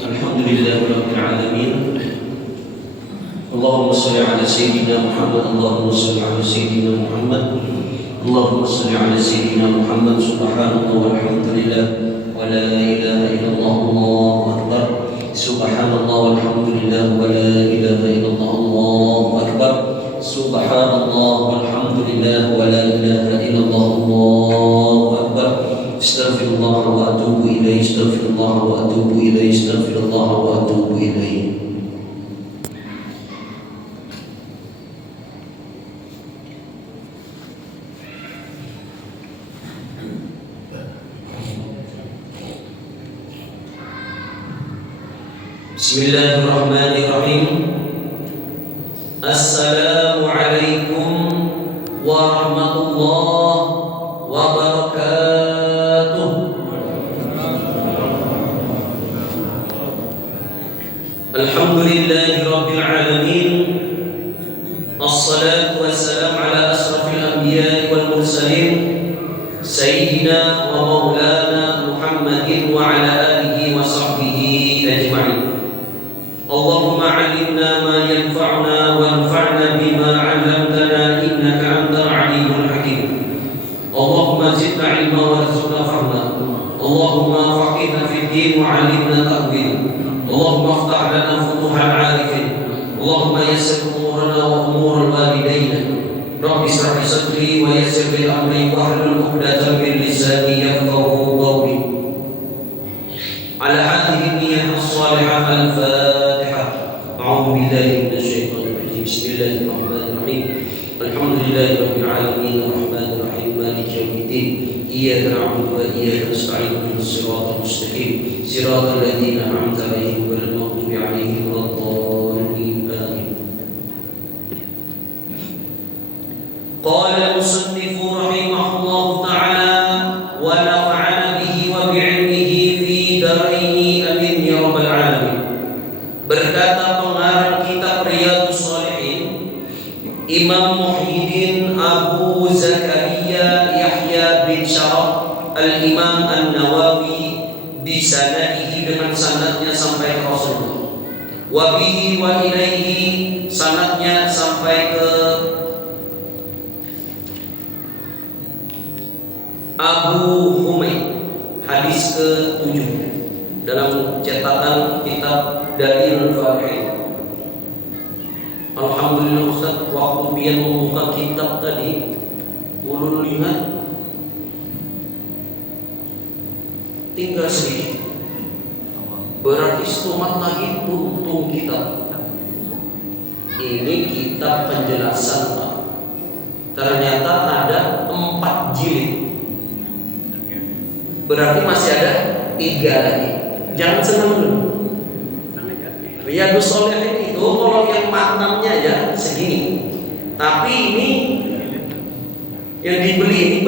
Alhamdulillahirabbil alamin. Allahumma shalli ala sayyidina Muhammad. Allahumma shalli ala sayyidina Muhammad. Allahumma shalli ala sayyidina Muhammad. Subhanallah walhamdulillah wa la ilaha illallah Allahu akbar. Subhanallah walhamdulillah wa la ilaha illallah Allahu akbar. Subhanallah walhamdulillah wa la ilaha illallah Allahu akbar. Astaghfirullah wa atubu ilaih. Astaghfirullah wa atubu ilaih. Astaghfirullah wa atubu ilaih. Bismillahirrahmanirrahim. Assalamualaikum warahmatullahi wabarakatuh. Alhamdulillahirabbil alamin. Assalatu wassalamu ala asrafil anbiya'i wal mursalin sayyidina wa maulana Muhammadin wa ala alihi wa sahbihi ajma'in. Allahumma 'allimna ma yanfa'una wanfa'na bima 'allamtana innaka antal 'alimul hakim. Allahumma zidna 'ilma warzuqna fahma. Allahumma faqihna fid din wa 'allimna ta'wil. Allahumma iftah lana futuhal 'arifin. Allahumma yassir umurana wa umur walidayna. Rabbi ishrah li sadri wa yassir li amri wahlul 'uqdatam min lisani yafqahu qawli. Ala hadhihi niyyah as-salihah al-Fatihah. A'udzu billahi minasy syaithanir rajim. Bismillahirrahmanirrahim. Alhamdulillahirabbil alamin arrahmanir rahim maliki yaumiddin. Iyyaka na'budu wa iyyaka nasta'in ihdinas siratal mustaqim siratal ladzina an'amta 'alaihim ghairil maghdubi 'alaihim waladdallin. Amin. Qala al-musannif rahimahullahu ta'ala wa nafa'ana bihi wa bi'ilmihi fi daraini amin ya rabbal alamin. Berkata pengarang kitab Riyadhus Shalihin Imam Muhyiddin Abu Zakaria Yahya bin Syaraf Al-Imam An-Nawawi bisanadihi dengan sanadnya sampai ke Rasulullah, wa bihi wa ilaihi sanadnya sampai ke Abu Humaid, hadis ke-7 dalam cetakan kitab Dalil Faqih. Alhamdulillah Ustaz, waktu biar membuka kitab tadi ulun lihat tinggal sedikit, berarti stomat lagi tuntung kitab. Ini kitab penjelasan Pak. Ternyata ada 4 jilid, berarti masih ada 3 lagi. Jangan senang dulu. Riyadhus Shalihin itu kalau yang matanya ya segini, tapi ini yang dibeli ini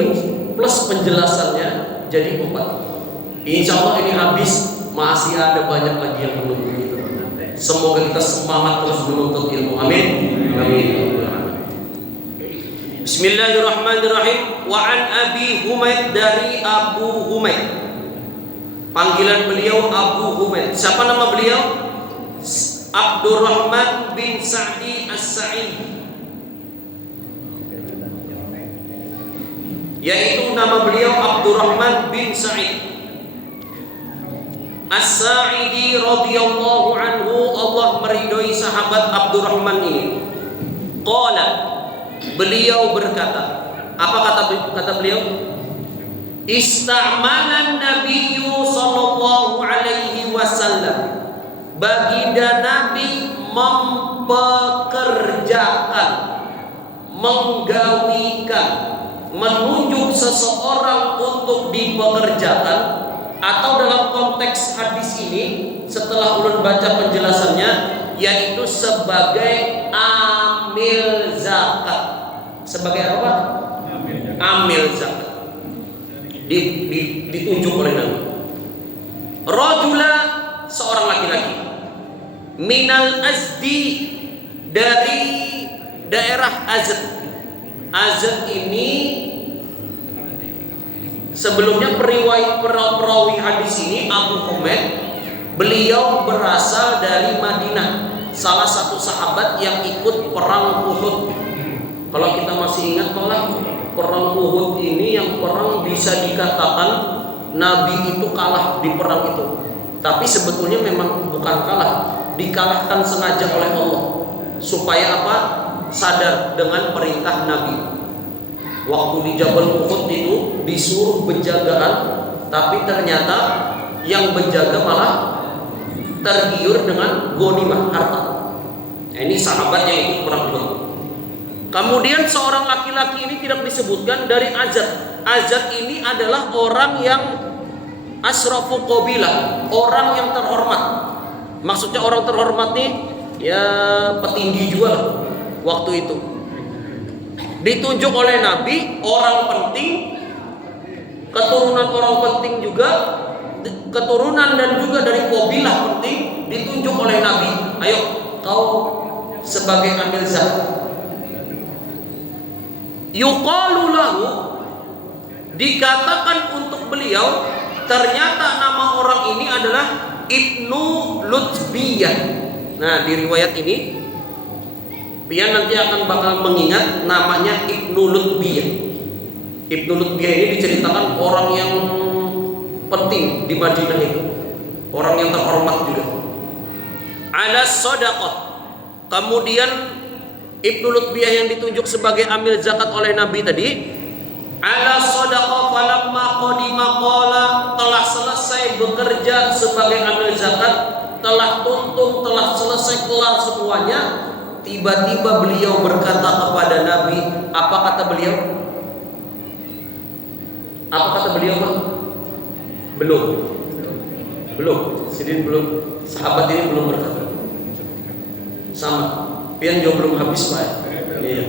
plus penjelasannya jadi 4. Insya Allah ini habis, masih ada banyak lagi yang menunggu kita. Semoga kita semangat terus menuntut ilmu. Amin. Amin. Bismillahirrahmanirrahim. Wa an Abi Humaid, dari Abu Humaid. Panggilan beliau Abu Humaid. Siapa nama beliau? Abdurrahman bin Sa'di As-Sa'idi, yaitu nama beliau Abdurrahman bin Sa'id As-Sa'idi radhiyallahu anhu. Allah meridhoi sahabat Abdurrahman ini. Qala, beliau berkata, apa kata beliau? Ista'malan Nabiyyu sallallahu alaihi wasallam, baginda Nabi mempekerjakan, menggawikan, menunjuk seseorang untuk dipekerjakan, atau dalam konteks hadis ini setelah ulun baca penjelasannya, yaitu sebagai amil zakat. Sebagai apa? Amil zakat. Ditunjuk oleh Nabi. Rajula, seorang laki-laki, minal Azdi, dari daerah Azd. Azd ini sebelumnya perawi hadis ini Abu Humaid Beliau berasal dari Madinah, salah satu sahabat yang ikut perang Uhud. Kalau kita masih ingat perang Uhud ini yang perang bisa dikatakan Nabi itu kalah di perang itu. Tapi sebetulnya memang bukan kalah, dikalahkan sengaja oleh Allah. Supaya apa? Sadar dengan perintah Nabi. Waktu di Jabal Uhud itu disuruh penjagaan, tapi ternyata yang penjaga malah tergiur dengan ghanimah, harta. Ini sahabat yang ikut perang Uhud. Kemudian seorang laki-laki ini tidak disebutkan dari Azad. Azad ini adalah orang yang asrafu qabilah, orang yang terhormat. Maksudnya orang terhormat nih ya petinggi juga lah waktu itu. Ditunjuk oleh Nabi orang penting, keturunan orang penting juga, keturunan dan juga dari qabilah penting, ditunjuk oleh Nabi. Ayo kau sebagai amil zakat. Yuqalu lahu, dikatakan untuk beliau, ternyata nama orang ini adalah Ibnu Lutbiyah. Nah, di riwayat ini pian nanti akan bakal mengingat namanya Ibnu Lutbiyah. Ibnu Lutbiyah ini diceritakan orang yang penting di Madinah itu, orang yang terhormat juga. Ala shadaqah. Kemudian Ibnu Lutbiyah yang ditunjuk sebagai amil zakat oleh Nabi tadi, ala shadaqah falamma qadima qala, telah selesai bekerja sebagai amil zakat, telah tuntung, telah selesai kelar semuanya, tiba-tiba beliau berkata kepada Nabi, apa kata beliau? Apa kata beliau, Pak? Belum. Sidin belum. Sahabat ini belum berkata. Sama. Pian juga belum habis, Pak. Iya.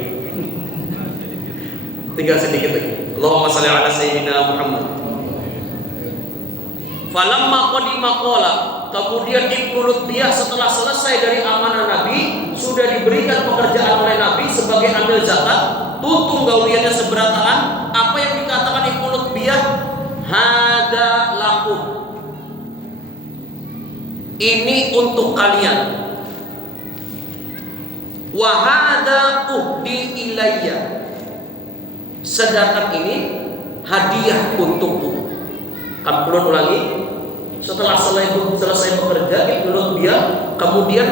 Tinggal sedikit lagi. Allahumma shalli ala sayyidina Muhammad. Falamma qadima qala, kemudian Ibnu Lutbiyah setelah selesai dari amanah Nabi, sudah diberikan pekerjaan oleh Nabi sebagai amil zakat, tuntung gawiannya seberataan, apa yang dikatakan Ibnu Lutbiyah? Hada lakum. Ini untuk kalian. Wa hada uhdi ilayya. Sedangkan ini hadiah untukku. Kami ulangi. Setelah selesai bekerja, Ibnu Lutbiyah kemudian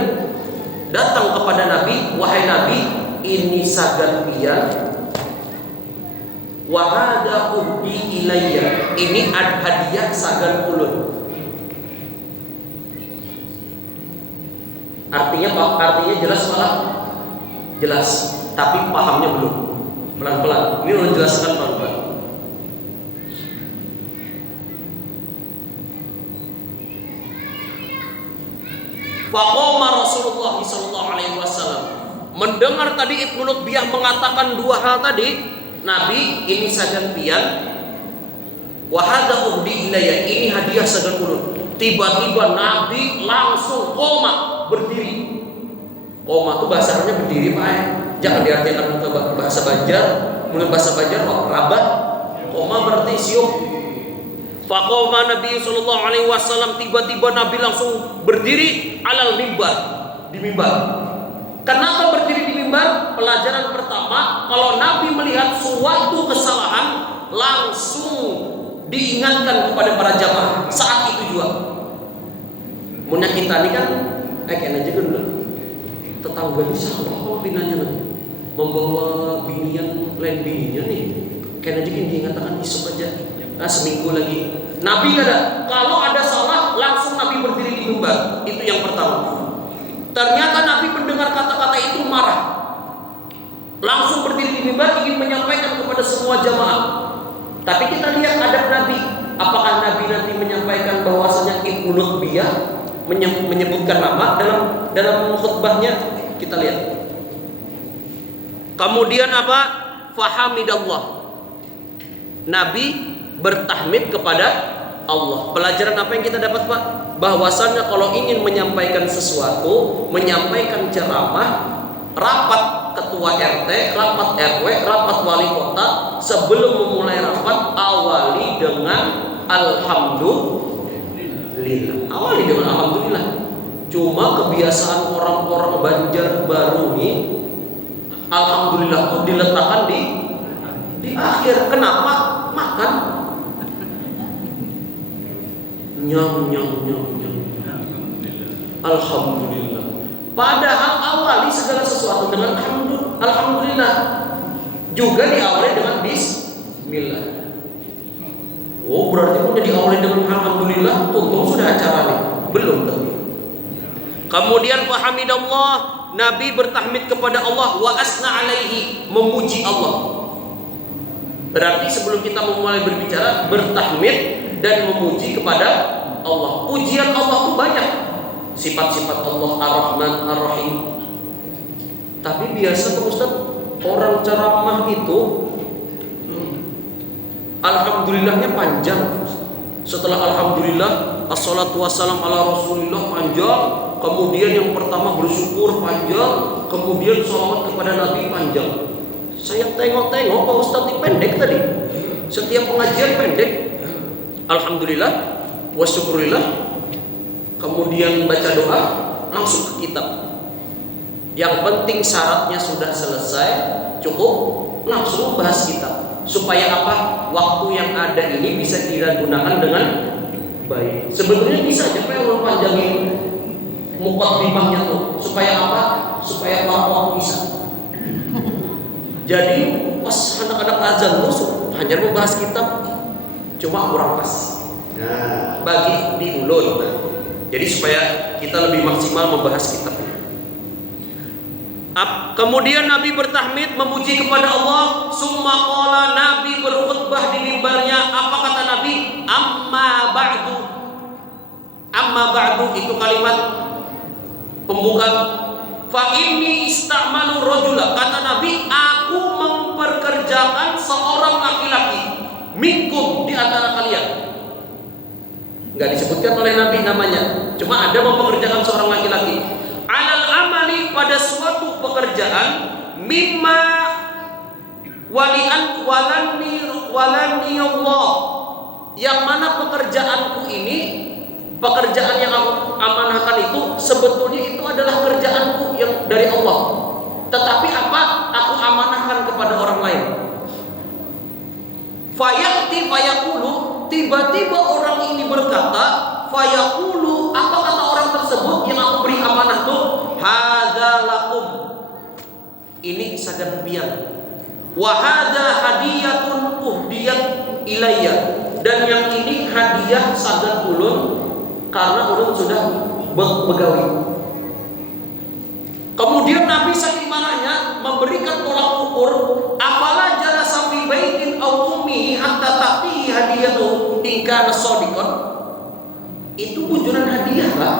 datang kepada Nabi, wahai Nabi, ini sagan pian, wa hada uhdi ilayya, ini hadiah sagan ulun. Artinya jelas malah jelas, tapi pahamnya belum. Pelan-pelan. Ini ulun jelaskan pelan-pelan. Faqama Rasulullah sallallahu alaihi wasallam. Mendengar tadi Ibnu Lutbiyah mengatakan dua hal tadi, Nabi, ini sagan pian, wa hadza uhdi ilayya, ini hadiah sagan ulun. Tiba-tiba Nabi langsung koma, berdiri. Koma itu bahasanya berdiri, Pak. Jangan diartikan ke bahasa Banjar. Menurut bahasa Banjar, rabat. Koma berarti siup. Faqama Nabi sallallahu alaihi wasallam, tiba-tiba Nabi langsung berdiri alal mimbar, di mimbar. Kenapa berdiri di mimbar? Pelajaran pertama, kalau Nabi melihat suatu kesalahan langsung diingatkan kepada para jamaah saat itu juga. Muna kita ini kan kayaknya aja dulu. Tetangga ini salah apa binanya nih? Membawa binian lain bininya nih. Kayaknya aja diingatkan isuk aja. Seminggu lagi. Nabi ada. Kalau ada salah, langsung Nabi berdiri di mimbar. Itu yang pertama. Ternyata Nabi mendengar kata-kata itu marah. Langsung berdiri di mimbar ingin menyampaikan kepada semua jamaah. Tapi kita lihat adab Nabi. Apakah Nabi nanti menyampaikan bahwasanya Ibnu Lutbiyah menyebutkan nama dalam khutbahnya? Kita lihat. Kemudian apa? Fahamidallah. Nabi bertahmid kepada Allah. Pelajaran apa yang kita dapat, Pak? Bahwasannya kalau ingin menyampaikan sesuatu, menyampaikan ceramah, rapat ketua RT, rapat RW, rapat wali kota, sebelum memulai rapat awali dengan alhamdulillah. Awali dengan alhamdulillah. Cuma kebiasaan orang-orang Banjarbaru nih, alhamdulillah tuh diletakkan di akhir. Kenapa? Makan. Nyam nyam nyam nyam. Alhamdulillah. Padahal awali segala sesuatu dengan alhamdulillah. Juga diawali dengan bismillah. Oh, berarti punya diawali dengan alhamdulillah, untung sudah acara nih. Belum tentu. Kemudian fahamidallah, Nabi bertahmid kepada Allah, wa asna alaihi, memuji Allah. Berarti sebelum kita memulai berbicara, bertahmid dan memuji kepada Allah. Pujian Allah itu banyak. Sifat-sifat Allah Ar-Rahman Ar-Rahim. Tapi biasa tuh Ustaz, orang ceramah itu alhamdulillahnya panjang. Setelah alhamdulillah, assalatu wassalam ala rasulillah panjang. Kemudian yang pertama bersyukur panjang. Kemudian sholawat kepada Nabi panjang. Saya tengok-tengok Pak Ustaz ini pendek tadi. Setiap pengajian pendek. Alhamdulillah wa syukurillah. Kemudian baca doa, langsung ke kitab. Yang penting syaratnya sudah selesai, cukup, langsung bahas kitab. Supaya apa? Waktu yang ada ini bisa digunakan dengan baik. Sebetulnya bisa aja Pak yang panjangin muqaddimahnya tuh. Supaya apa? Supaya waktu bisa. Jadi pas anak-anak azan tuh hanya membahas kitab, cuma kurang pas. Nah, bagi diulun. Jadi supaya kita lebih maksimal membahas kitab ini. Kemudian Nabi bertahmid memuji kepada Allah. Summa qala, Nabi berkhutbah di mimbarnya. Apa kata Nabi? Amma ba'du. Amma ba'du itu kalimat pembuka. Fa inni ista'malu rajula. Kata Nabi, aku memperkerjakan seorang laki-laki minkum di antara kalian. Enggak disebutkan oleh Nabi namanya, cuma ada mempekerjakan seorang laki-laki alal amali, pada suatu pekerjaan, mimma walani Allah, yang mana pekerjaanku ini, pekerjaan yang aku amanahkan itu sebetulnya itu adalah kerjaanku yang dari Allah, tetapi apa? Aku amanahkan kepada orang lain. Fayaqti fayaqulu, tiba-tiba orang ini berkata, fayaqulu, apa kata orang tersebut yang aku beri amanah tuh? Hadza lakum, ini sagan pian. Wa hadza hadiyatun uhdiyat ilayya, dan yang ini hadiah sagan ulun karena ulun sudah begawi. Kemudian Nabi saking marahnya memberikan tolak ukur, afala jalasa fi baitin aw ummi hatta ta'ti hadiyatu in kana shadiqan. Itu bujuran hadiah, Pak.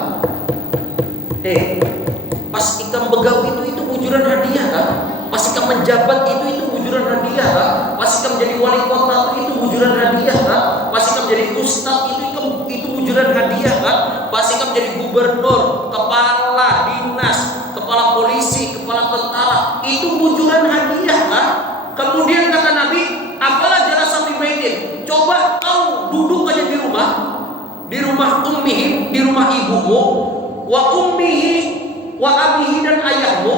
Pas ikam begawi itu bujuran hadiah, Pak. Pas ikam menjabat itu bujuran hadiah, Pak. Pas ikam jadi wali kota itu bujuran hadiah, Pak. Pas ikam jadi ustaz itu bujuran hadiah, Pak. Pas ikam jadi gubernur, kepala dinas, kepala polisi, kepala tentara, itu bujuran hadiah, Pak. Kemudian kata Nabi, apalah jalasa fi baitin, coba kau duduk aja di rumah ummihi, di rumah ibumu, wa ummihi wa abihi, dan ayahmu,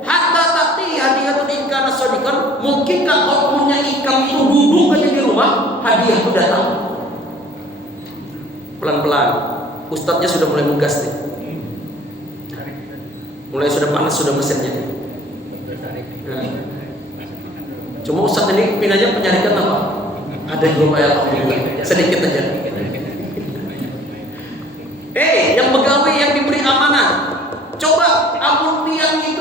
hatta ta'ti hadiyatun in kana shadiqan. Mungkin kalau punya ikam itu duduk aja di rumah, hadiah itu datang. Pelan-pelan, ustadznya sudah mulai ngegas nih. Mulai sudah panas sudah mesinnya. Cuma ustadz ini pinanya penyarikan apa? Ada juga alhamdulillah. Sedikit aja. Yang begawi yang diberi amanah, coba amun pian itu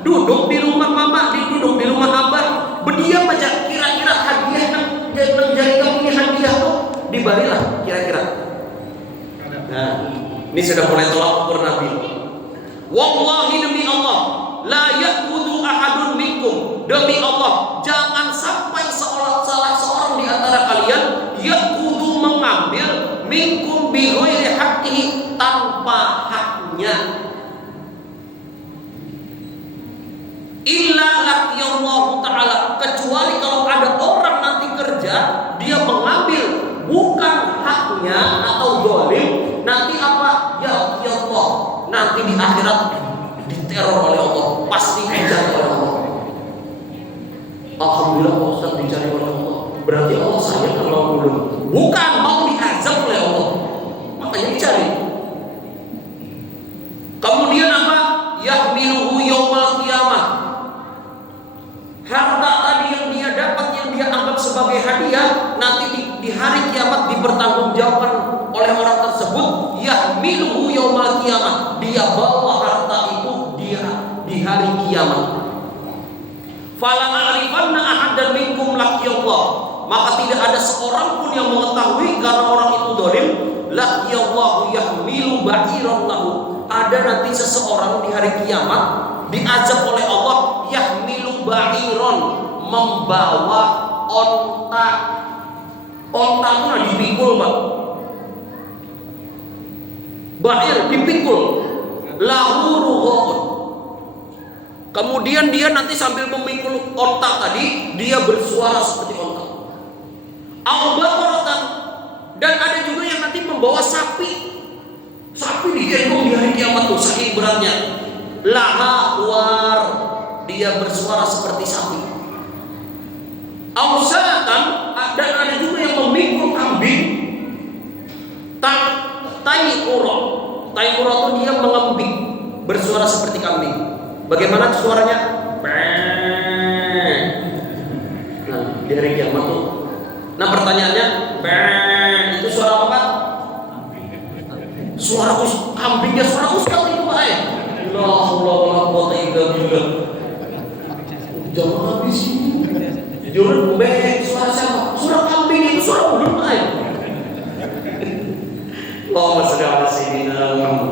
duduk di rumah mama, duduk di rumah abah, berdiam aja. Kira-kira hadiah yang menjadi kamu ini hadiah tuh dibarilah kira-kira. Nah, ini sudah mulai tolak ukur Nabi. Wallahi, demi Allah, la ya'khudhu ahadun minkum, demi Allah, jangan sampai salah seorang di antara kalian ya'khudhu, mengambil, minkum bi ghairi haqqihi, tanpa haknya, illa laqiyallahu ta'ala, kecuali kalau ada orang nanti kerja dia mengambil bukan haknya atau zalim, nanti apa? Ya Allah, nanti di akhirat diteror oleh Allah, pasti dicari oleh Allah. Alhamdulillah Pak Ustaz dicari oleh Allah. Berarti Allah sayang kalau belum. Bukan, mau diazab oleh Allah. Makanya dicari. Kemudian apa? Yahmiluhu yaumal qiyamah. Harta tadi yang dia dapat, yang dia anggap sebagai hadiah, nanti di hari kiamat dipertanggungjawabkan oleh orang tersebut. Yahmiluhu yaumal qiyamah. Dia bawa harta itu dia di hari kiamat. Fala a'rifanna ahadan minkum laqiyallah. Maka tidak ada seorang pun yang mengetahui karena orang itu zalim. Laqiyallahu yahmilu ba'iran lahu. Ada nanti seseorang di hari kiamat diazab oleh Allah, yahmilu ba'iron, membawa onta. Onta itu dipikul, Pak. Ba'ir dipikul. Lahu rughun. Kemudian dia nanti sambil memikul onta tadi, dia bersuara seperti onta. Al-Baqarah, dan ada juga yang nanti membawa sapi. Sapi digendong di hari kiamat tuh, saking beratnya. Laha war, dia bersuara seperti sapi. Ausatan, dan ada juga yang memikul kambing. Taikuro, taikuro itu dia mengembing, bersuara seperti kambing. Bagaimana suaranya? Nah, di hari kiamat tuh. Nah, pertanyaannya, itu suara apa, Pak? Suara kambingnya, suara ustaz itu, Pak. La haula wala quwwata illa billah. Jangan habis ini. Jangan suara siapa? Suara kambing itu, suara mulut, Pak. Allahumma shalli ala sayyidina Muhammad.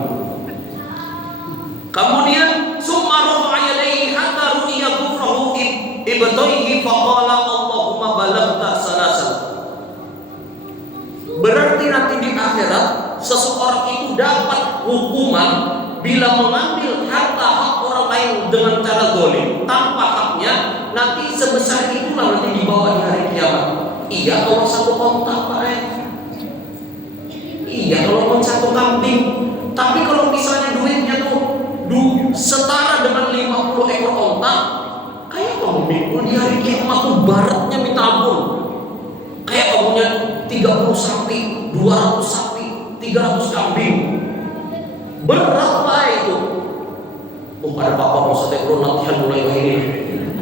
Kemudian summa rafa'a yadayhi hatta ru'iya kufrahu ibtayhi faqala Allahumma balaghta salasan. Berarti nanti di akhirat seseorang itu dapat hukuman bila mengambil harta hak orang lain dengan cara zalim tanpa haknya, nanti sebesar itulah nanti dibawa di hari kiamat. Iya kalau satu onta, Pak. Iya kalau satu kambing. Tapi kalau misalnya duitnya tuh setara dengan 50 ekor onta, kayak kamu mikul di hari kiamat tuh baratnya minta ampun. Kayak kamunya 30 sapi, 200 sapi, 300 kambing. Berapa itu? Oh, ada apa-apa mau saya latihan mulai ini.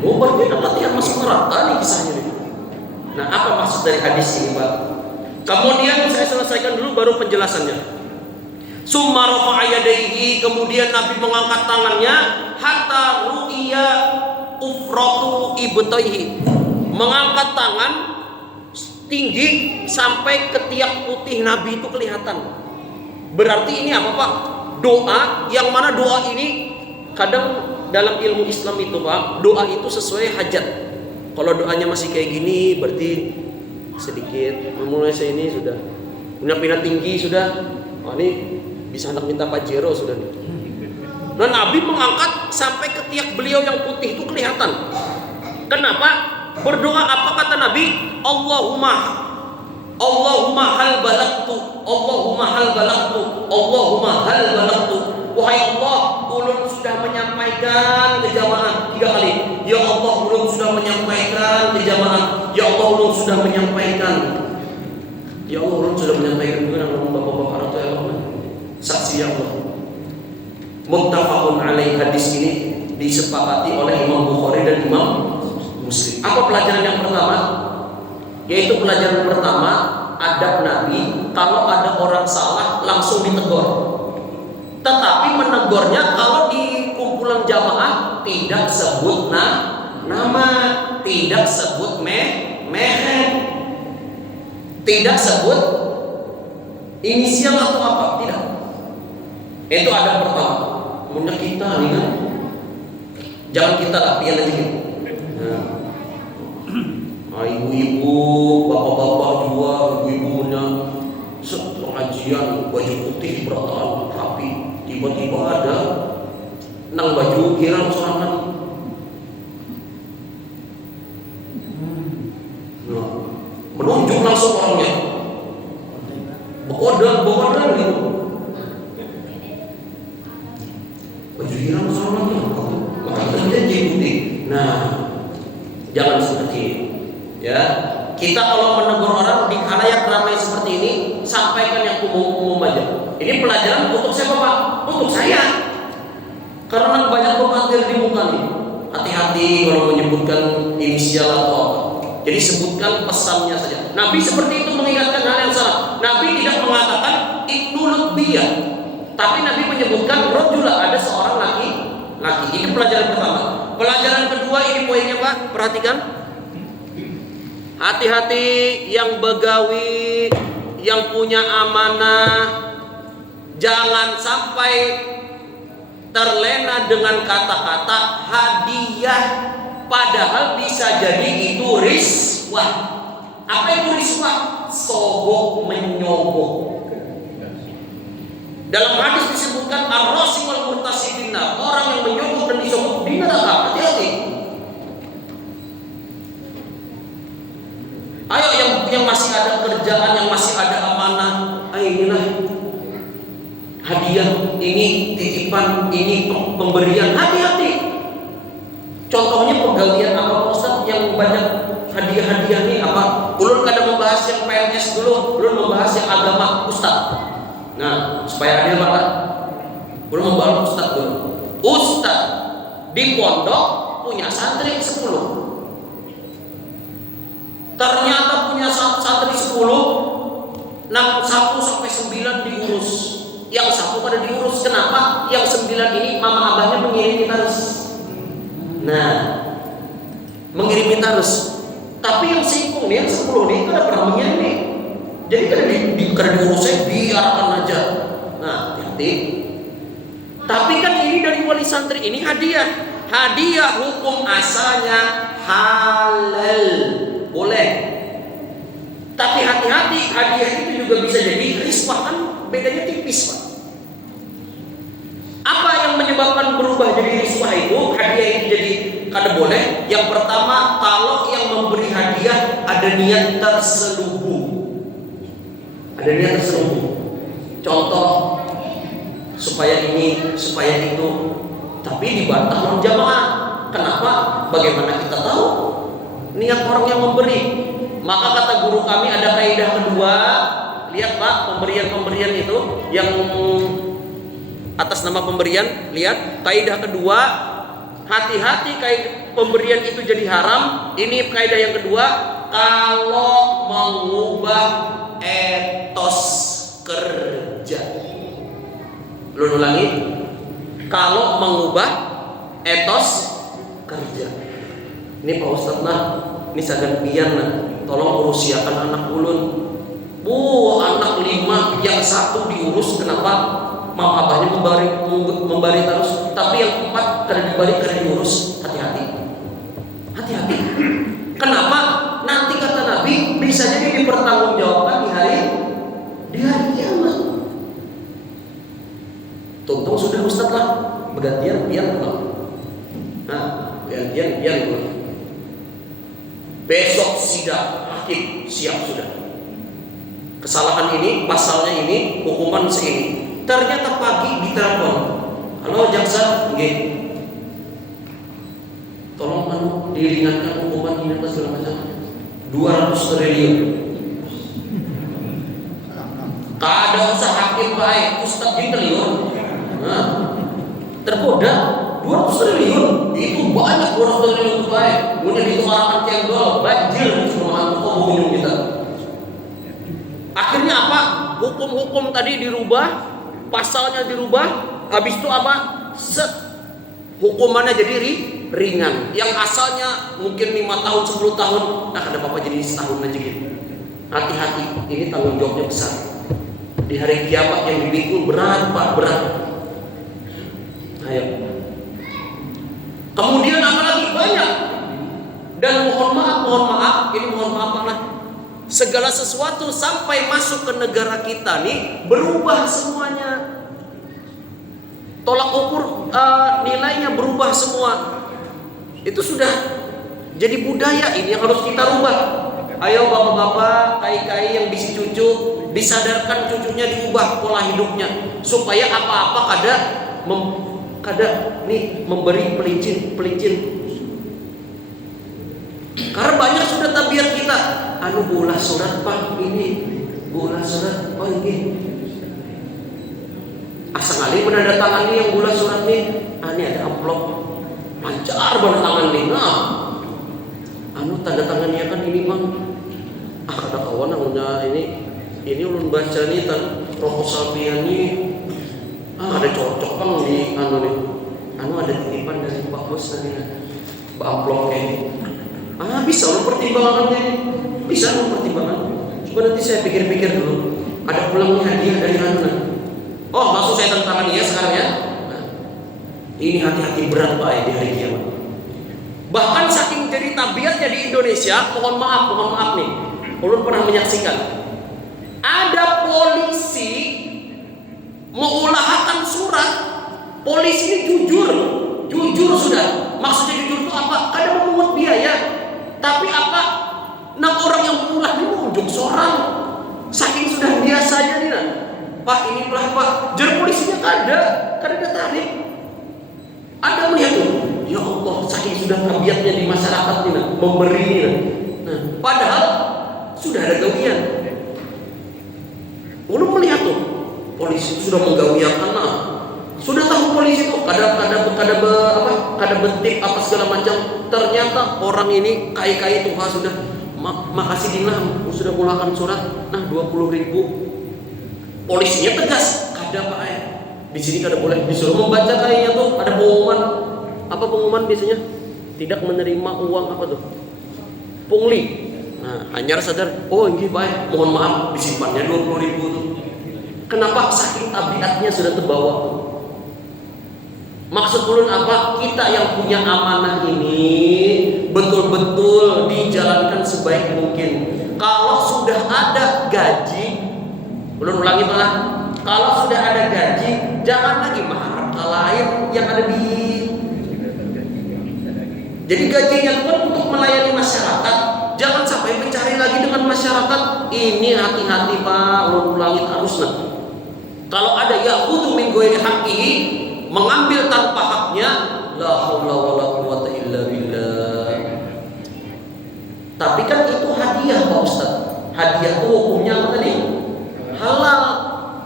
Oh, berarti ada latihan masuk neraka nih kisahnya nih. Nah, apa maksud dari hadis ini, Pak? Kemudian saya selesaikan dulu baru penjelasannya. Summa rafa'a yadayhi, kemudian Nabi mengangkat tangannya hatta ru'iya ufratu ibtayhi. Mengangkat tangan tinggi sampai ketiak putih Nabi itu kelihatan. Berarti ini apa, Pak? Doa, yang mana doa ini kadang dalam ilmu Islam itu, Pak, doa itu sesuai hajat. Kalau doanya masih kayak gini berarti sedikit. Mulai saya ini sudah pindah tinggi sudah. Oh, ini bisa anak minta Pajero sudah nih. Nah, Nabi mengangkat sampai ketiak beliau yang putih itu kelihatan. Kenapa? Berdoa apa kata Nabi? Allahumma hal balagtu, Allahumma hal balagtu, Allahumma hal balagtu. Wahai Allah, ulun sudah menyampaikan ke jamaah 3 kali. Ya Allah, ulun sudah menyampaikan ke jamaah. Ya Allah, ulun sudah menyampaikan. Ya Allah, ulun sudah menyampaikan juga dengan bapak-bapak atau ya Allah. Saksi ya Allah. Muttafaqun alaih, hadis ini disepakati oleh Imam Bukhari dan Imam Muslim. Apa pelajaran yang pertama? Yaitu pelajaran pertama, adab Nabi kalau ada orang salah langsung ditegur. Tetapi menegurnya kalau di kumpulan jamaah tidak sebut nama, tidak sebut merek, tidak sebut inisial atau apa, tidak. Itu ada pertama. Punya kita nih kan, jangan kita lah, biar aja. Nah, ibu-ibu, bapak-bapak juga, ibu-ibu punya pengajian baju putih berantakan rapi, tiba-tiba ada nang baju girang sorangan. Nah, menunjuk langsung orangnya, bokodan gitu. Nah, jangan seperti ini. Ya, kita kalau menegur orang di khalayak ramai seperti ini, sampaikan yang umum-umum aja. Ini pelajaran untuk siapa Pak? Untuk saya. Karena banyak pematir di muka nih. Hati-hati kalau menyebutkan inisial atau apa. Jadi sebutkan pesannya saja. Nabi seperti itu mengingatkan hal yang salah. Nabi tidak mengatakan ibnu lutbiyah, tapi Nabi menyebutkan rajula, ada seorang laki. Ini pelajaran pertama. Pelajaran kedua, ini poinnya Pak, perhatikan. Hati-hati yang begawi, yang punya amanah, jangan sampai terlena dengan kata-kata hadiah, padahal bisa jadi itu riswah. Apa itu riswah? Sogok menyogok. Dalam hadis disebutkan ar-rasi wal murtasifin, orang yang menyogok dan disogok di neraka. Hati-hati. Ayo yang masih ada kerjaan, yang masih ada amanah, ayo inilah hadiah, ini titipan, ini pemberian. Hati-hati. Contohnya pegawaian apa Ustaz yang banyak hadiah-hadiah ini apa? Ulun kadang membahas yang PNS dulu, ulun membahas yang agama Ustaz. Nah, supaya adil Pak, ulun membahas Ustaz dulu. Ustaz di pondok punya santri 10. Ternyata punya santri 10, 1 sampai 9 diurus. Yang 1 pada diurus. Kenapa? Yang 9 ini mama abahnya mengirimi terus. Nah, mengirimi terus. Tapi yang singkung nih, yang 10 nih kada pernah mengirim. Jadi kada diurusnya biarkan aja. Nah, hati-hati. Tapi kan ini dari wali santri, ini hadiah. Hadiah hukum asalnya halal, boleh. Tapi hati-hati, hadiah itu juga bisa jadi riswah, kan bedanya tipis Pak. Apa yang menyebabkan berubah jadi riswah itu? Hadiah itu jadi kada boleh. Yang pertama, kalau yang memberi hadiah ada niat terselubung. Ada niat terselubung. Contoh, supaya ini, supaya itu, tapi dibantah oleh jamaah. Kenapa? Bagaimana kita tahu niat orang yang memberi? Maka kata guru kami ada kaidah kedua. Lihat Pak, pemberian-pemberian itu yang atas nama pemberian, lihat kaidah kedua. Hati-hati kaidah pemberian itu jadi haram. Ini kaidah yang kedua, kalau mengubah etos kerja. Belum ulangi. Kalau mengubah etos kerja. Ini Pak Ustadz nah, ini sagan pian nah, tolong urusiakan anak ulun. Bu, anak 5 yang 1 diurus, kenapa? Mam abahnya membari terus, tapi yang 4 kada dibari, kada diurus. Hati-hati. Hati-hati. Kenapa? Nanti kata Nabi bisa jadi dipertanggungjawabkan di hari kiamat. Tonton sudah Ustadz lah, bergantian pian pulang. Nah, gantian pian pulang. Besok sidang hakim siap sudah. Kesalahan ini, pasalnya ini, hukuman segini. Ternyata pagi ditelepon. Halo jaksa, nggih. Tolong diringankan hukuman ini apa segala macam. 200 triliun. Kada usah hakim baik, Ustaz di triliun. Nah, tergoda 200 triliun. Itu banyak 200 triliun itu baik. Kemudian ditukarakan cendol, banjir di perumahan toko minum kita. Akhirnya apa? Hukum-hukum tadi dirubah, pasalnya dirubah, habis itu apa? Hukumannya jadi ringan. Yang asalnya mungkin 5 tahun, 10 tahun, nah ada apa-apa jadi setahun aja gitu. Hati-hati, ini tanggung jawabnya besar. Di hari kiamat yang dipikul berat Pak, berat. Ayo. Kemudian apa lagi? Banyak. Dan mohon maaf, ini mohon maaf lah. Segala sesuatu sampai masuk ke negara kita nih berubah semuanya. Tolak ukur nilainya berubah semua. Itu sudah jadi budaya, ini yang harus kita rubah. Ayo bapak-bapak, kai-kai yang bisi cucu, disadarkan cucunya diubah pola hidupnya supaya apa-apa kada nih memberi pelicin Karena banyak sudah tabiat kita, anu bola surat Pak, ini bola surat, oh ini asal kali menandatangani yang bola surat nih, ini ada amplop, lancar menandatangan nih, nah anu tanda tangannya kan ini Bang, ada kawan punya ini ulun baca nih proposal pian nih, ada cocok Bang di anu nih, anu ada titipan dari Pak Bos tadi, Pak amplop kayak bisa ulun pertimbangkan ini, bisa ulun pertimbangkan. Coba nanti saya pikir-pikir dulu. Ada pulangnya hadiah dari mana? Oh, langsung saya tentangkan dia sekarang ya. Nah, ini hati-hati berat Pak di hari kiamat. Bahkan saking jadi tabiatnya di Indonesia, mohon maaf nih. Ulun pernah menyaksikan ada polisi mengulangakan surat. Polisi ini jujur sudah. Maksudnya jujur itu apa? Kadang memungut biaya. Tapi apa? 6 orang yang mengulah ini menunjuk seorang. Saking sudah biasanya nih nah. Pak ini belah Pak. Jadi polisinya kada tarik. Ada melihat tuh. Ya Allah, saking sudah tabiatnya di masyarakat nih nah, memberi nih nah. Padahal sudah ada gawian. Ulun melihat tuh polisi sudah menggawiakan nah. Sudah tahu polisi tuh kada bentik apa segala macam. Ternyata orang ini kai tuh sudah makasih dinlah sudah mulakan surat. Nah 20.000. Polisinya tegas, kada Pak ya. Di sini kada boleh disuruh membaca kayaknya tuh ada pengumuman. Apa pengumuman biasanya? Tidak menerima uang apa tuh? Pungli. Nah, hanyar sadar, oh ini baik, mohon maaf disimpannya 20.000 tuh. Kenapa? Saking tabiatnya sudah terbawa tuh. Maksud ulun apa? Kita yang punya amanah ini betul-betul dijalankan sebaik mungkin. Kalau sudah ada gaji, ulun ulangi Pak, kalau sudah ada gaji, jangan lagi mengharap hal lain yang ada di. Jadi gajinya itu kan untuk melayani masyarakat. Jangan sampai mencari lagi dengan masyarakat. Ini hati-hati Pak, ulun ulangi harusnya. Kalau ada ya'khudhu min ghairi haqqihi, mengambil tanpa haknya, la haula wala quwata illa billah. Tapi kan itu hadiah Pak Ustaz. Hadiah itu hukumnya apa tadi? Halal.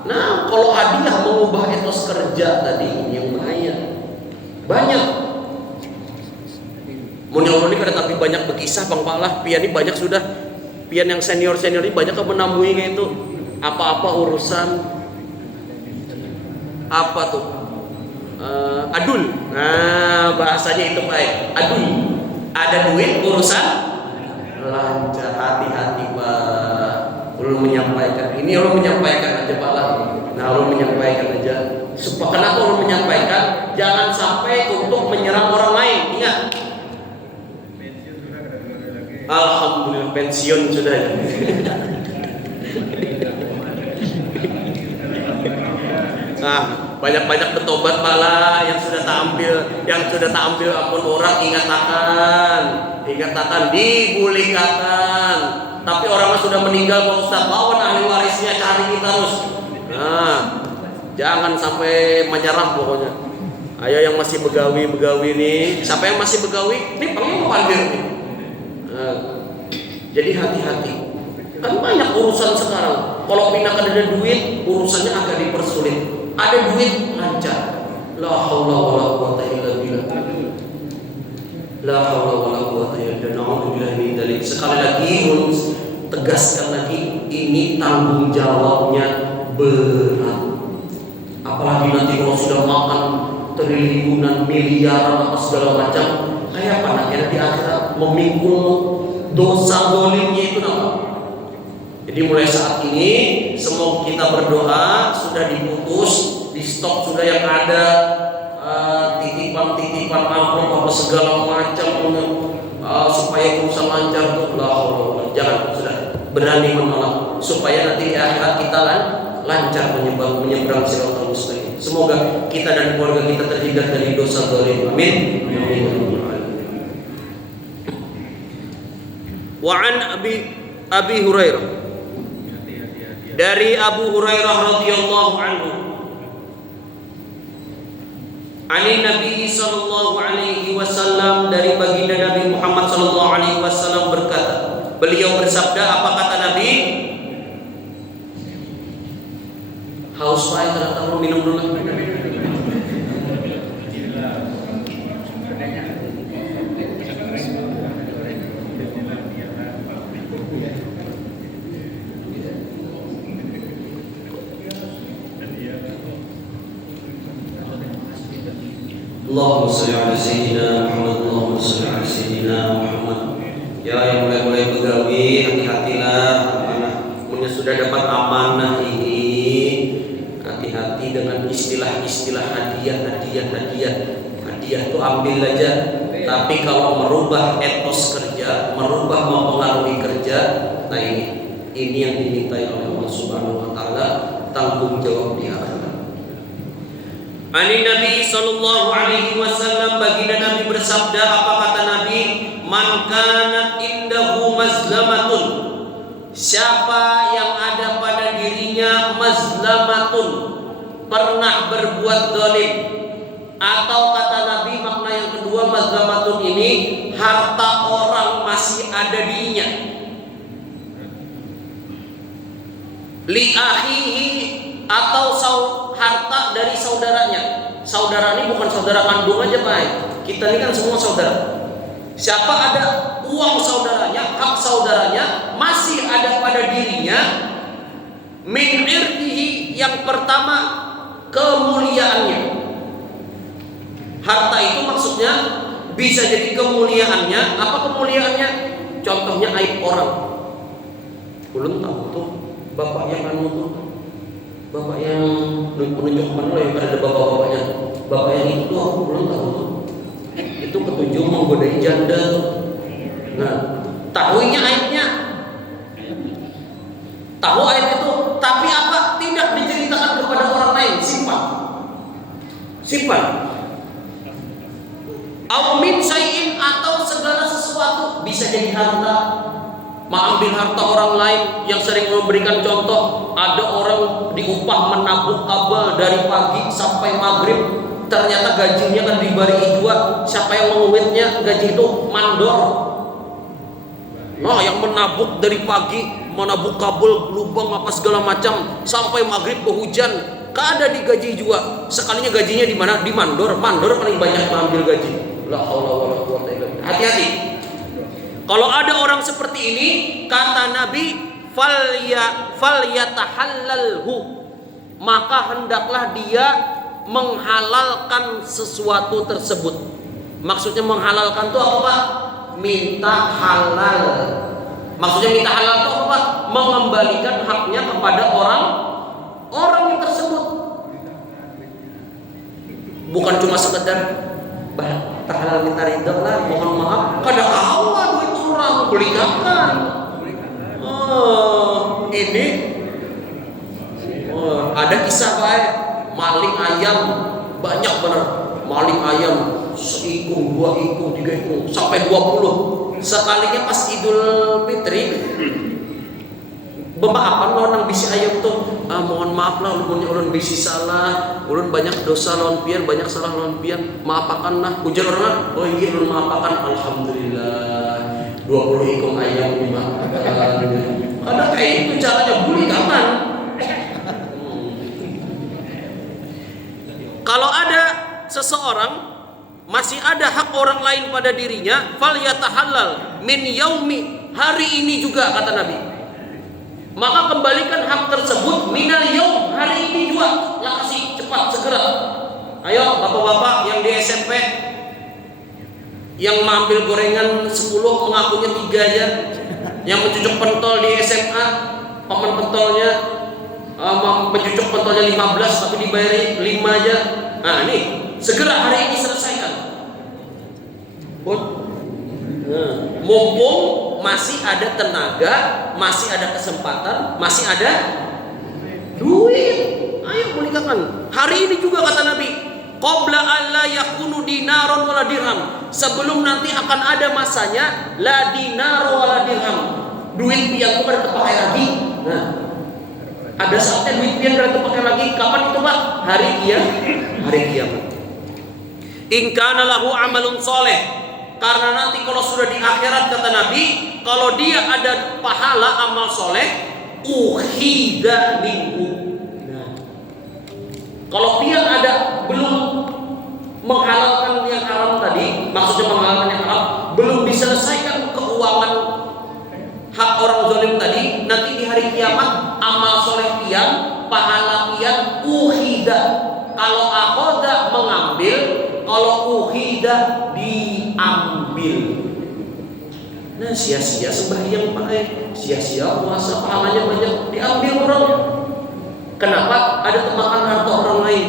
Nah, kalau hadiah mengubah etos kerja tadi ini yang bahaya. Banyak. Mun ini kada tapi banyak berkisah Bang Palah, pian ini banyak sudah. Pian yang senior ini banyak yang menambui kayak itu. Apa-apa urusan apa tuh? Adul. Nah, bahasanya itu baik. Adul. Ada duit urusan lancar. Hati-hati Pak. Ulun menyampaikan. Ini ulun menyampaikan aja Pak lah. Nah, ulun menyampaikan aja. Supaya kenapa ulun menyampaikan? Jangan sampai untuk menyerang orang lain. Ingat. Alhamdulillah pensiun sudah. Nah, banyak-banyak bertobat pala yang sudah tampil ampun orang ingatakan dibulikakan. Tapi orang sudah meninggal Pak Ustaz, lawan ahli warisnya cari kita terus. Nah, jangan sampai menyerah pokoknya. Ayo yang masih begawi nih, siapa yang masih begawi? Nih panggil pandir nih. Nah, jadi hati-hati. Kan banyak urusan sekarang. Kalau pindah ada duit, urusannya agak dipersulit. Ada duit lancar. La haula wala quwata illa billah. La haula wala quwata illa billah. Nauzubillahi min dzalik. Sekali lagi tegaskan lagi, ini tanggung jawabnya berat. Apalagi nanti kalau sudah makan triliunan, miliaran apa segala macam, kayak apa nanti di akhirat memikul dosa zalimnya itu nama. Jadi mulai saat ini semoga kita berdoa sudah diputus, di stop sudah yang ada titipan amplop apa segala macam supaya urusan lancar tuh jangan sudah berani menolak supaya nanti di akhirat kita lancar menyeberang siratal mustaqim. Semoga kita dan keluarga kita terhindar dari dosa zalim. Amin. Wa an Abi Hurairah, dari Abu Hurairah radhiyallahu anhu, ani Nabi sallallahu alaihi wasallam, dari baginda Nabi Muhammad Muhammad sallallahu alaihi wasallam berkata, beliau bersabda, apa kata Nabi? Haus Pak, ternyata lu minum dulu. Allahumma shalli ala sayyidina Muhammad, Allahumma shalli ala sayyidina Muhammad. Ya, yang mulai begawi, hati-hatilah punya sudah dapat amanah ini. Hati-hati dengan istilah-istilah hadiah. Hadiah itu ambil aja. Tapi kalau merubah etos kerja, merubah mempengaruhi kerja, nah ini yang dimintai oleh Allah Subhanahu wa taala, tanggung jawab di akhirat. Ani Nabi sallallahu alaihi wasallam, baginda Nabi bersabda, apa kata Nabi? Man kanat indahu mazlamatun, siapa yang ada pada dirinya mazlamatun, pernah berbuat zalim, atau kata Nabi makna yang kedua mazlamatun ini harta orang masih ada dirinya, li akhihi, atau harta dari saudaranya. Saudara ini bukan saudara kandung aja Pak, kita ini kan semua saudara. Siapa ada uang saudaranya, hak saudaranya masih ada pada dirinya, min irdihi, yang pertama kemuliaannya. Harta itu maksudnya bisa jadi kemuliaannya. Apa kemuliaannya? Contohnya aib orang. Belum tahu tuh bapak yang anu tuh, bapak yang menunjuk mana yang ada bapak-bapaknya, bapak yang itu tuh aku belum tahu tuh. Itu ketujuh menggodai janda tuh. Nah, tahuinya aibnya, tahu aib itu, tapi apa? Tidak diceritakan kepada orang lain, simpan. Au min syai'in, atau segala sesuatu, bisa jadi harta. Mengambil harta orang lain. Yang sering memberikan contoh, ada orang diupah menabung kabel dari pagi sampai maghrib, ternyata gajinya kan dibari juga. Siapa yang menguitnya gaji itu? Mandor. Nah, yang menabung dari pagi, menabung kabel, lubang apa segala macam, sampai maghrib hujan, ada di gaji juga. Sekalinya gajinya di mana? Di mandor. Mandor paling banyak mengambil gaji. La haula wala quwwata illa billah. Hati-hati. Kalau ada orang seperti ini, kata Nabi, falyatahallalhu, maka hendaklah dia menghalalkan sesuatu tersebut. Maksudnya menghalalkan itu apa Pak? Minta halal. Maksudnya minta halal itu apa Pak? Mengembalikan haknya kepada orang yang tersebut. Bukan cuma sekedar tak halal minta ridho lah, mohon maaf, kada awal duit orang belikan. Ini ada kisah Pak, maling ayam banyak benar, maling ayam seikung, 2 ikung, 3 ikung, sampai 20. Sekalinya pas Idul Fitri, bemaafan orang bisi ayam tuh, mohon maaf lah ulun bisi salah, ulun banyak dosa lawan pian, banyak salah lawan pian, maafakan lah. Ujar orang, oh iya ulun maafakan, alhamdulillah, 20 ikung ayam dimaafkan. Ada kayak itu caranya, buli kapan? Kalau ada seseorang masih ada hak orang lain pada dirinya, falyatahallal min yaumi, hari ini juga kata Nabi, maka kembalikan hak tersebut minal yaum, hari ini juga. Lah kasih cepat segera. Ayo bapak-bapak yang di SMP yang mengambil gorengan 10 mengakunya 3 aja, yang mencucuk pentol di SMA paman pentolnya mencucuk pentolnya 15 tapi dibayari 5 aja. Nah ini segera hari ini selesaikan. Mumpung masih ada tenaga, masih ada kesempatan, masih ada duit, ayo menikahkan. Hari ini juga kata Nabi, qabla alla yakunu dinaron wala dirham, sebelum nanti akan ada masanya la dinar wala dirham, duit pian itu kada terpakai lagi. Nah, ada saatnya duit pian kada terpakai lagi. Kapan itu Pak? Hari kiamat. In kana lahu amalun soleh, Karena nanti kalau sudah di akhirat, kata Nabi, kalau dia ada pahala amal soleh, uhida minggu. Nah, kalau dia ada belum menghalalkan yang haram tadi, maksudnya menghalalkan yang haram, belum diselesaikan keuangan hak orang zalim tadi, nanti di hari kiamat amal soleh pian, pahala pian, uhida. Kalau akhoda mengambil, kalau uhida diambil. Nah, sia-sia sembahyang pakai, sia-sia puasa, pahalanya banyak, diambil orang. Kenapa? Ada temakan harta orang lain.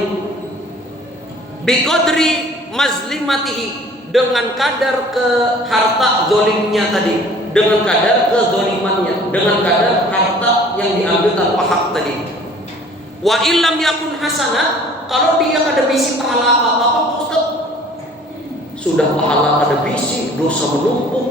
Biqadri mazlimatihi, dengan kadar ke harta zolimnya tadi, dengan kadar kezolimannya, dengan kadar harta yang diambil tanpa hak tadi. Wa illam yakun hasanah, kalau dia ada bisi pahala apa-apa, Ustaz, sudah pahala ada bisi, dosa menumpuk,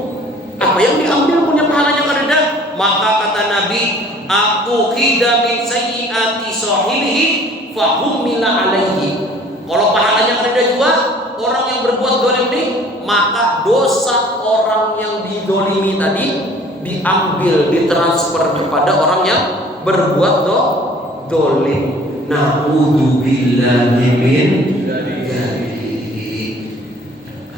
apa yang diambil punya pahalanya kada? Maka kata Nabi, aku khida min sayyiati sahibihi fahumila alaihi. Kalau pahalanya ada juga orang yang berbuat dolim ini, maka dosa orang yang didolimi tadi diambil, ditransfer kepada orang yang berbuat dolim. Na'udzubillahi min dzalik.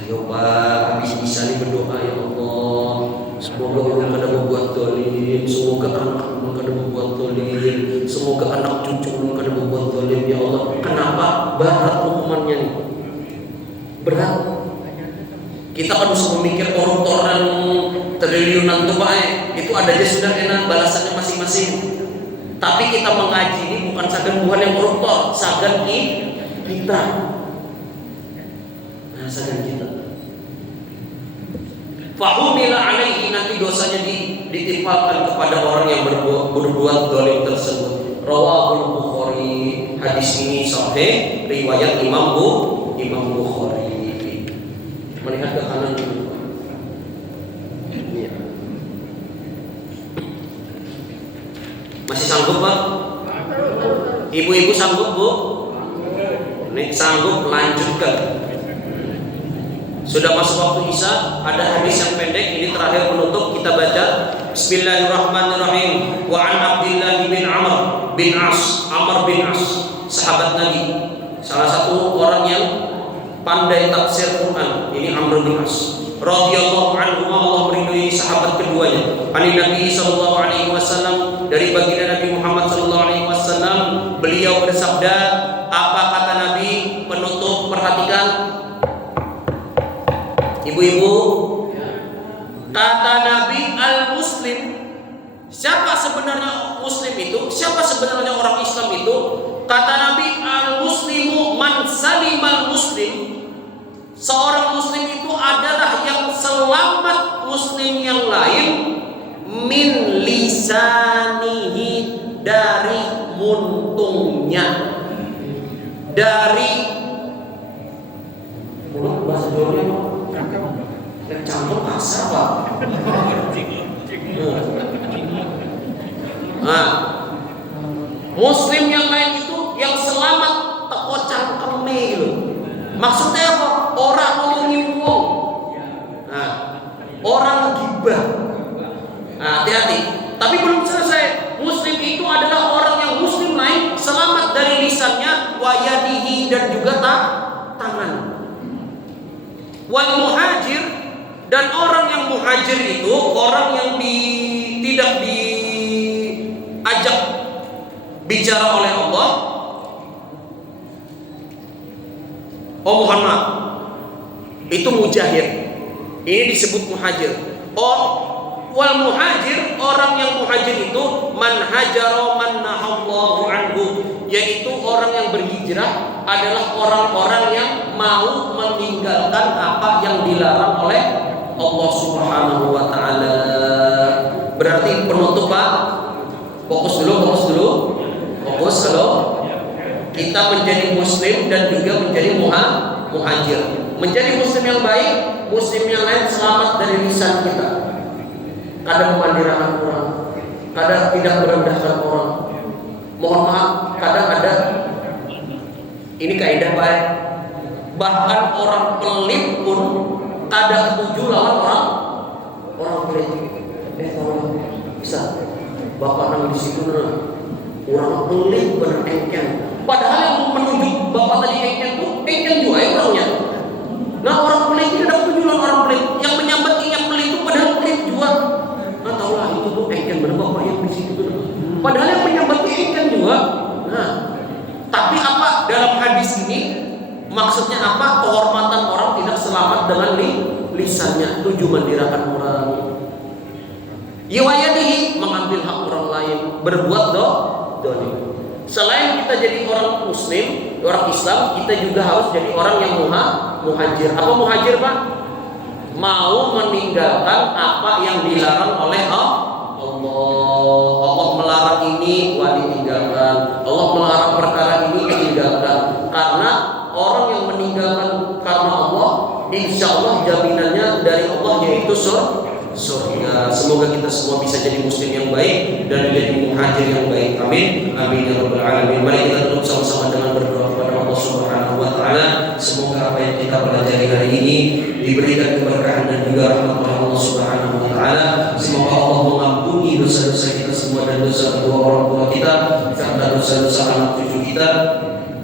Ayo Pak, habis bisa nih berdoa, ya Allah. Semoga orang kada berbuat dolim, semoga anak kada berbuat dolim, semoga anak cucu kada berbuat dolim, ya Allah. Kenapa? Berat hukumannya nih, berat. Kita kan harus memikir koruptor dan triliunan tuh Pak, itu ada aja sudah enak balasannya masing-masing. Tapi kita mengaji ini bukan sagan Tuhan yang koruptor, sagan kita. Nah, sagan kita. Fahumila alaihi, nanti dosanya ditimpakan kepada orang yang berbuat dolim tersebut. Rawahul Bukhari, hadis ini sahih, riwayat Imam Bukhari. Melihat ke kanan dulu. Iya. Masih sanggup Pak? Ibu-ibu sanggup Bu? Nih sanggup, lanjutkan. Sudah masuk waktu Isya, ada hadis yang pendek, ini terakhir penutup kita baca. Bismillahirrahmanirrahim. Wa an Abdullah bin Amr bin As, Amr bin As, sahabat Nabi, salah satu orang yang pandai tafsir Quran. Ini Amr bin As radhiyallahu anhu, Allah meridhoi sahabat keduanya. Ani Nabi sallallahu alaihi wasallam, dari baginda Nabi Muhammad sallallahu alaihi wasallam, beliau bersabda, apa kata Nabi? Penutup, perhatikan ibu-ibu. Kata Nabi, al-muslim, siapa sebenarnya muslim itu? Siapa sebenarnya orang Islam itu? Kata Nabi, al-muslimu man salimal muslim. Seorang muslim itu adalah yang selamat muslim yang lain min lisanihi, dari muntungnya, dari mulut, bahasa Jawa yang campur kasar Pak. Nah, muslim yang lain itu yang selamat teko cangkeme gitu. Maksudnya apa? Orang ngomongin wong. Nah, orang gibah. Nah, hati-hati. Tapi belum selesai. Muslim itu adalah orang yang muslim lain selamat dari lisannya, wa yadihi, dan juga tangan. Wal muhajir, dan orang yang muhajir itu orang yang tidak diajak bicara oleh Allah. Oh, mohon maaf, itu mujahir. Ini disebut muhajir. Oh, wal muhajir, orang yang muhajir itu man hajara man nahallahu anhu, yaitu orang yang berhijrah adalah orang-orang yang mau meninggalkan apa yang dilarang oleh Allah Subhanahu wa taala. Berarti penutup Pak. Fokus dulu. Fokus kalau kita menjadi muslim dan juga menjadi muhajir. Menjadi muslim yang baik, muslim yang lain selamat dari lisan kita. Kadang memandirkan orang, kadang tidak merendahkan orang. Mohon maaf, kadang ada, ini kaidah baik. Bahkan orang pelit pun kada ketujuh lawan orang pelit. Tahu bisa bapak nang di situ orang pelit bener engken. Padahal yang menunjuk bapak tadi engken juga ya orangnya. Nah orang pelit itu ada ketujuh lawan orang pelit. Yang menyambat yang pelit itu padahal pelit juga. Nah tahulah itu tuh engken bener bapak yang di situ bener. Padahal yang menyambatnya engken juga. Nah tapi apa dalam hadis ini? Maksudnya apa? Kehormatan orang tidak selamat dengan lisannya. Tujuh mendirakan orang. Yawayadihi mengambil hak orang lain, berbuat dolim. Selain kita jadi orang Muslim, orang Islam, kita juga harus jadi orang yang muhajir. Apa muhajir, Pak? Mau meninggalkan apa yang dilarang oleh Allah. Allah melarang ini, ditinggalkan. Allah melarang perkara ini, ditinggalkan. Karena orang yang meninggalkan karena Allah, insya Allah jaminannya dari Allah yaitu surga. Semoga kita semua bisa jadi muslim yang baik dan menjadi muhajir yang baik. Amin. Amin ya rabbal alamin. Mari kita tutup sama-sama dengan berdoa kepada Allah Subhanahu wa taala. Semoga apa yang kita pelajari hari ini diberikan keberkahan dan juga rahmat oleh Allah Subhanahu wa taala. Semoga Allah mengampuni dosa-dosa kita semua dan dosa kedua orang tua kita serta dosa-dosa anak cucu kita.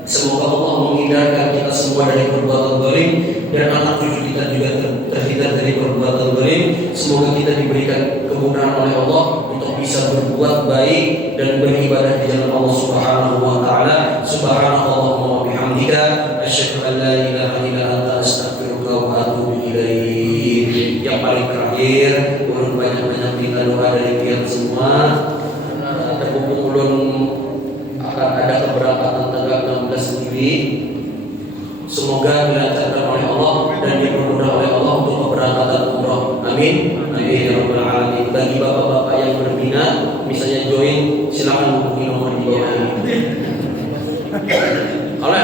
Semoga Allah menghindarkan kita semua dari perbuatan zalim dan anak cucu kita juga terhindar dari perbuatan zalim. Semoga kita diberikan kemudahan oleh Allah untuk bisa berbuat baik dan beribadah di jalan Allah Subhanahu wa taala. Subhanallahumma wa bihamdika asyhadu an la ilaha illa anta astaghfiruka wa atubu ilaik. Yang paling terakhir, ulun banyak-banyak minta doa dari pihak semua. Terhubung ulun akan ada keberangkatan tanggal 16 Juli. Semoga dilancarkan oleh Allah dan dipermudah oleh Allah untuk keberangkatan umroh. Amin. Amin ya rabbal alamin. Bagi bapak-bapak yang berminat, misalnya join, silakan hubungi nomor di bawah ini. Kalau